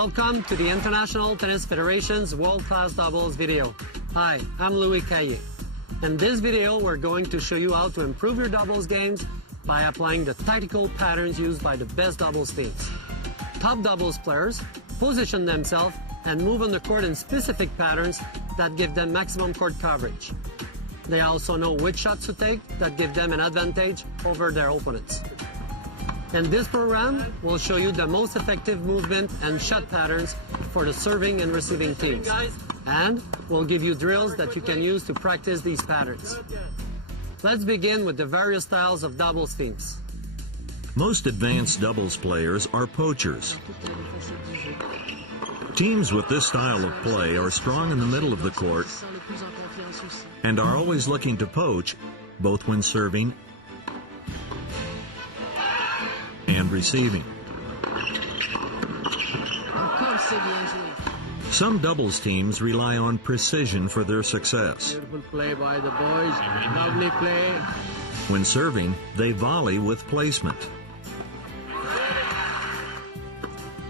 Welcome to the International Tennis Federation's World-Class Doubles video. Hi, I'm Louis Cayer. In this video, we're going to show you how to improve your doubles games by applying the tactical patterns used by the best doubles teams. Top doubles players position themselves and move on the court in specific patterns that give them maximum court coverage. They also know which shots to take that give them an advantage over their opponents. In this program, we'll show you the most effective movement and shot patterns for the serving and receiving teams. And we'll give you drills that you can use to practice these patterns. Let's begin with the various styles of doubles teams. Most advanced doubles players are poachers. Teams with this style of play are strong in the middle of the court and are always looking to poach, both when serving and receiving. Some doubles teams rely on precision for their success. Beautiful play by the boys, lovely play. When serving, they volley with placement.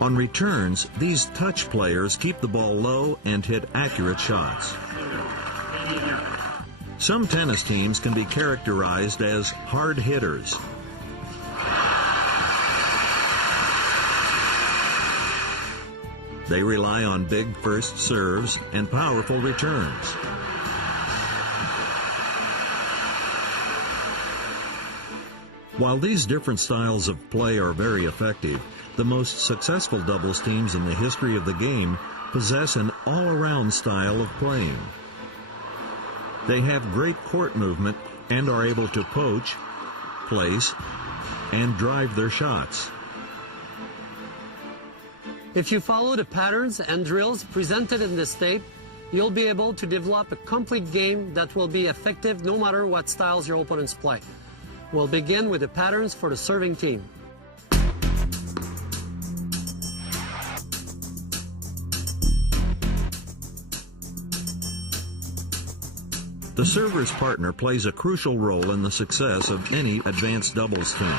On returns, these touch players keep the ball low and hit accurate shots. Some tennis teams can be characterized as hard hitters. They rely on big first serves and powerful returns. While these different styles of play are very effective, the most successful doubles teams in the history of the game possess an all-around style of playing. They have great court movement and are able to poach, place, and drive their shots. If you follow the patterns and drills presented in this tape, you'll be able to develop a complete game that will be effective no matter what styles your opponents play. We'll begin with the patterns for the serving team. The server's partner plays a crucial role in the success of any advanced doubles team.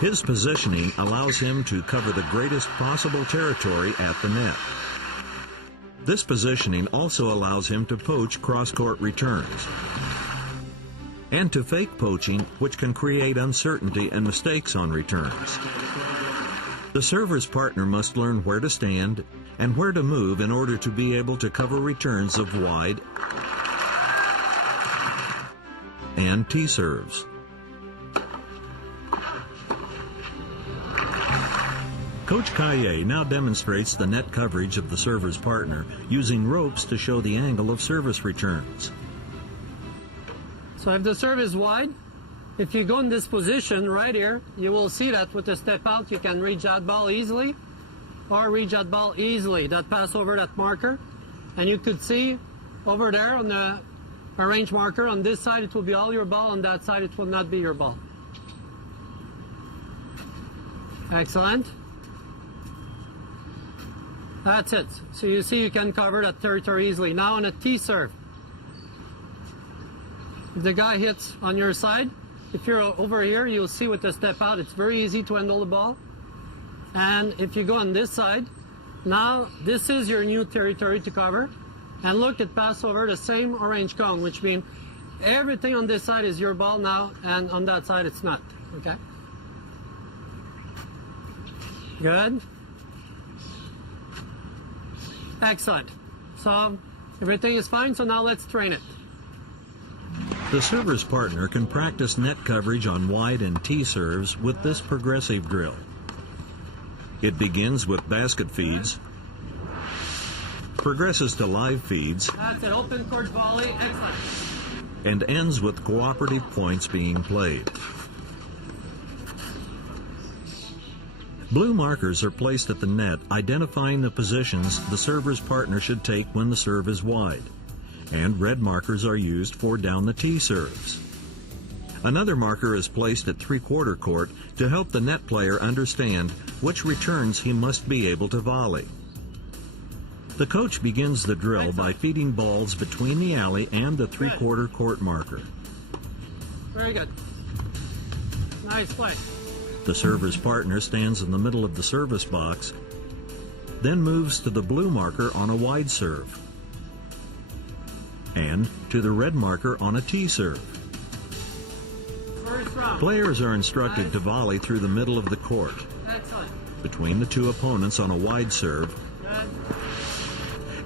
His positioning allows him to cover the greatest possible territory at the net. This positioning also allows him to poach cross-court returns and to fake poaching, which can create uncertainty and mistakes on returns. The server's partner must learn where to stand and where to move in order to be able to cover returns of wide and tee serves. Coach Cayer now demonstrates the net coverage of the server's partner using ropes to show the angle of service returns. So if the serve is wide, if you go in this position right here, you will see that with a step out you can reach that ball easily or reach that ball easily, that pass over that marker. And you could see over there on the arranged marker, on this side it will be all your ball, on that side it will not be your ball. Excellent. That's it. So you see you can cover that territory easily. Now on a tee serve, if the guy hits on your side, if you're over here, you'll see with the step out, it's very easy to handle the ball. And if you go on this side, now this is your new territory to cover. And look, it passed over the same orange cone, which means everything on this side is your ball now, and on that side it's not. Okay? Good. Excellent. So everything is fine, so now let's train it. The server's partner can practice net coverage on wide and tee serves with this progressive drill. It begins with basket feeds, progresses to live feeds, That's it, open court volley, excellent. and ends with cooperative points being played. Blue markers are placed at the net, identifying the positions the server's partner should take when the serve is wide, and red markers are used for down the tee serves. Another marker is placed at three-quarter court to help the net player understand which returns he must be able to volley. The coach begins the drill by feeding balls between the alley and the three-quarter court marker. Very good. Nice play. The server's partner stands in the middle of the service box, then moves to the blue marker on a wide serve and to the red marker on a tee serve. Players are instructed to volley through the middle of the court, between the two opponents on a wide serve,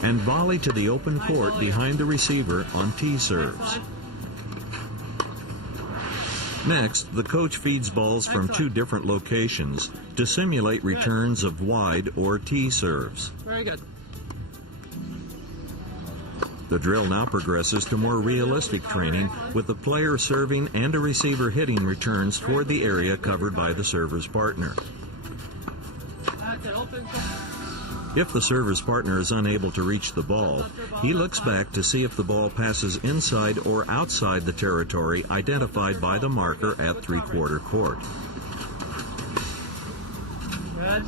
and volley to the open court behind the receiver on tee serves. Next, the coach feeds balls from two different locations to simulate returns of wide or tee serves. Very good. The drill now progresses to more realistic training, with the player serving and a receiver hitting returns toward the area covered by the server's partner. If the server's partner is unable to reach the ball, he looks back to see if the ball passes inside or outside the territory identified by the marker at three-quarter court. Good.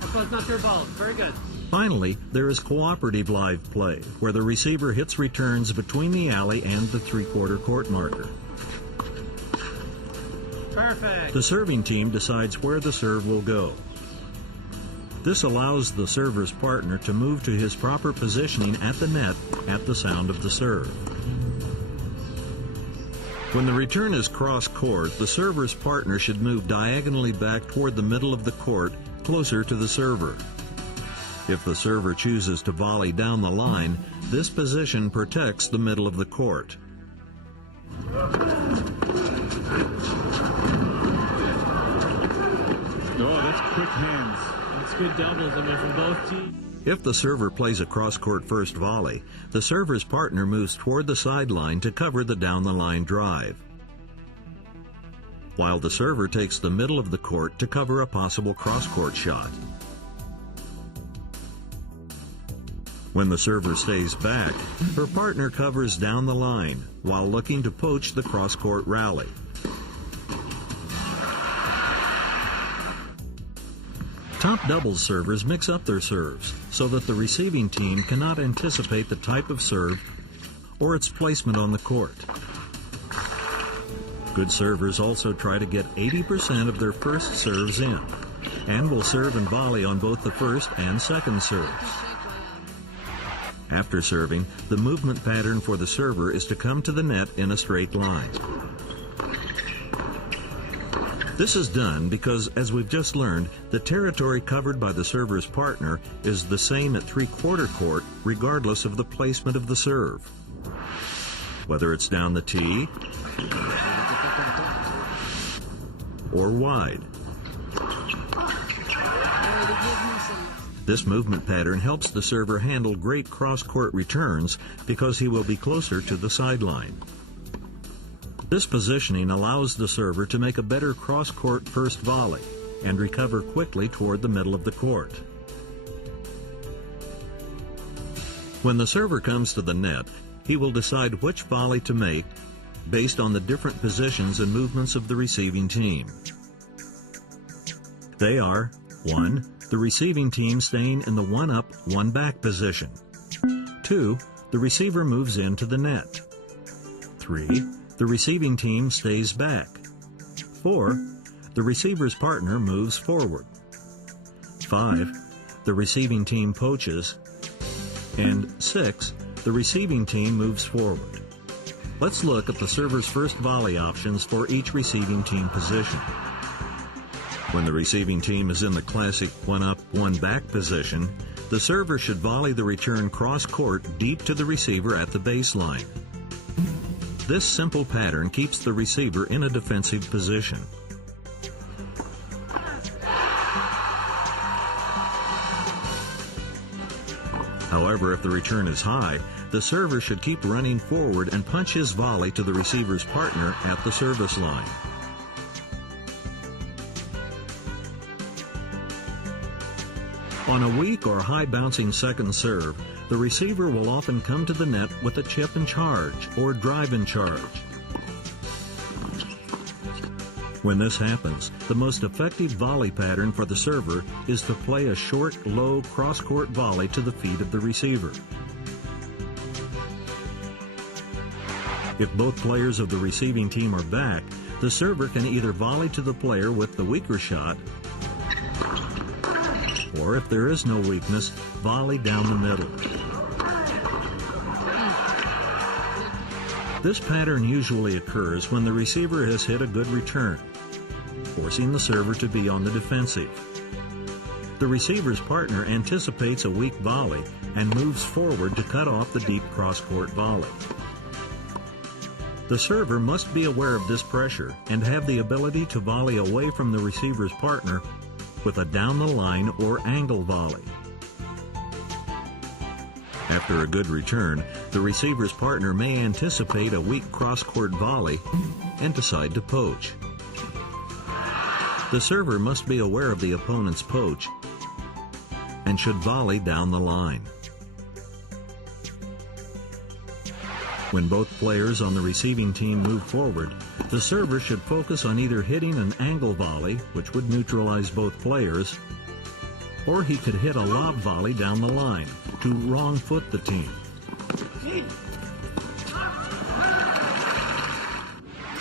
That was not your ball. Very good. Finally, there is cooperative live play, where the receiver hits returns between the alley and the three-quarter court marker. Perfect. The serving team decides where the serve will go. This allows the server's partner to move to his proper positioning at the net at the sound of the serve. When the return is cross-court, the server's partner should move diagonally back toward the middle of the court, closer to the server. If the server chooses to volley down the line, this position protects the middle of the court. Oh, that's quick hands. That's good doubles, I mean, from both teams. If the server plays a cross-court first volley, the server's partner moves toward the sideline to cover the down-the-line drive, while the server takes the middle of the court to cover a possible cross-court shot. When the server stays back, her partner covers down the line while looking to poach the cross-court rally. Top doubles servers mix up their serves so that the receiving team cannot anticipate the type of serve or its placement on the court. Good servers also try to get 80% of their first serves in, and will serve and volley on both the first and second serves. After serving, the movement pattern for the server is to come to the net in a straight line. This is done because, as we've just learned, the territory covered by the server's partner is the same at three-quarter court regardless of the placement of the serve, whether it's down the tee or wide. This movement pattern helps the server handle great cross-court returns because he will be closer to the sideline. This positioning allows the server to make a better cross-court first volley and recover quickly toward the middle of the court. When the server comes to the net, he will decide which volley to make based on the different positions and movements of the receiving team. They are: 1. The receiving team staying in the one-up, one-back position. 2. The receiver moves into the net. 3. The receiving team stays back. 4. The receiver's partner moves forward. 5. The receiving team poaches. And 6. The receiving team moves forward. Let's look at the server's first volley options for each receiving team position. When the receiving team is in the classic one-up, one-back position, the server should volley the return cross-court deep to the receiver at the baseline. This simple pattern keeps the receiver in a defensive position. However, if the return is high, the server should keep running forward and punch his volley to the receiver's partner at the service line. On a weak or high-bouncing second serve, the receiver will often come to the net with a chip and charge or drive and charge. When this happens, the most effective volley pattern for the server is to play a short, low cross-court volley to the feet of the receiver. If both players of the receiving team are back, the server can either volley to the player with the weaker shot, or if there is no weakness, volley down the middle. This pattern usually occurs when the receiver has hit a good return, forcing the server to be on the defensive. The receiver's partner anticipates a weak volley and moves forward to cut off the deep cross-court volley. The server must be aware of this pressure and have the ability to volley away from the receiver's partner with a down-the-line or angle volley. After a good return, the receiver's partner may anticipate a weak cross-court volley and decide to poach. The server must be aware of the opponent's poach and should volley down the line. When both players on the receiving team move forward, the server should focus on either hitting an angle volley, which would neutralize both players, or he could hit a lob volley down the line to wrong foot the team.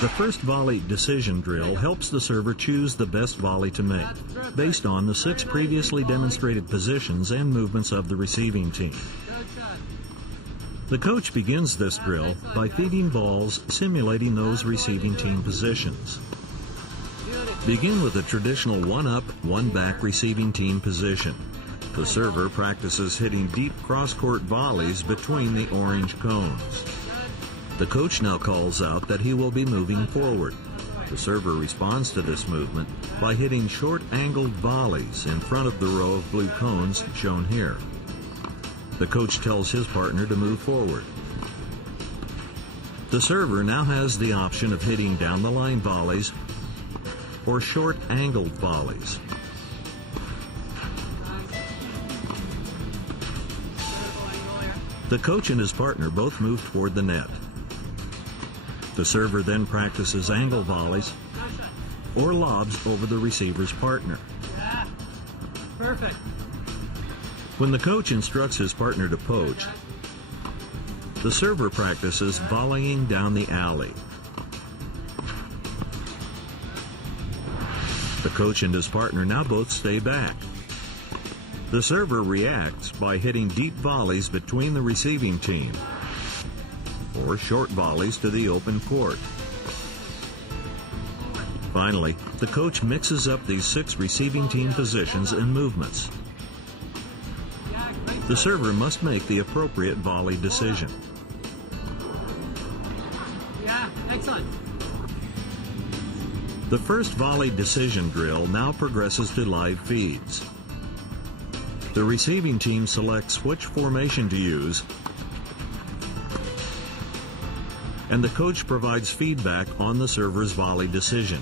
The first volley decision drill helps the server choose the best volley to make, based on the 6 previously demonstrated positions and movements of the receiving team. The coach begins this drill by feeding balls simulating those receiving team positions. Begin with a traditional one-up, one-back receiving team position. The server practices hitting deep cross-court volleys between the orange cones. The coach now calls out that he will be moving forward. The server responds to this movement by hitting short-angled volleys in front of the row of blue cones shown here. The coach tells his partner to move forward. The server now has the option of hitting down-the-line volleys or short-angled volleys. The coach and his partner both move toward the net. The server then practices angle volleys or lobs over the receiver's partner. Perfect. When the coach instructs his partner to poach, the server practices volleying down the alley. The coach and his partner now both stay back. The server reacts by hitting deep volleys between the receiving team or short volleys to the open court. Finally, the coach mixes up these 6 receiving team positions and movements. The server must make the appropriate volley decision. Yeah, excellent. The first volley decision drill now progresses to live feeds. The receiving team selects which formation to use, and the coach provides feedback on the server's volley decision.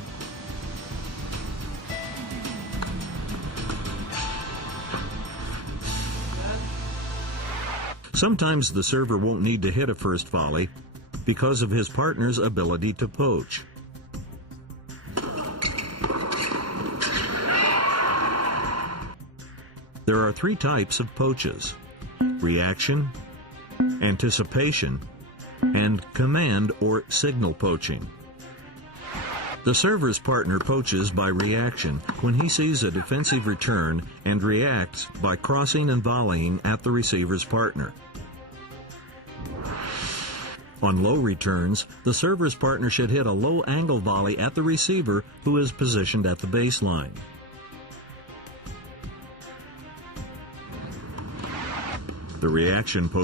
Sometimes the server won't need to hit a first volley because of his partner's ability to poach. There are 3 types of poaches: reaction, anticipation, and command or signal poaching. The server's partner poaches by reaction when he sees a defensive return and reacts by crossing and volleying at the receiver's partner. On low returns, the server's partner should hit a low angle volley at the receiver who is positioned at the baseline. The reaction poach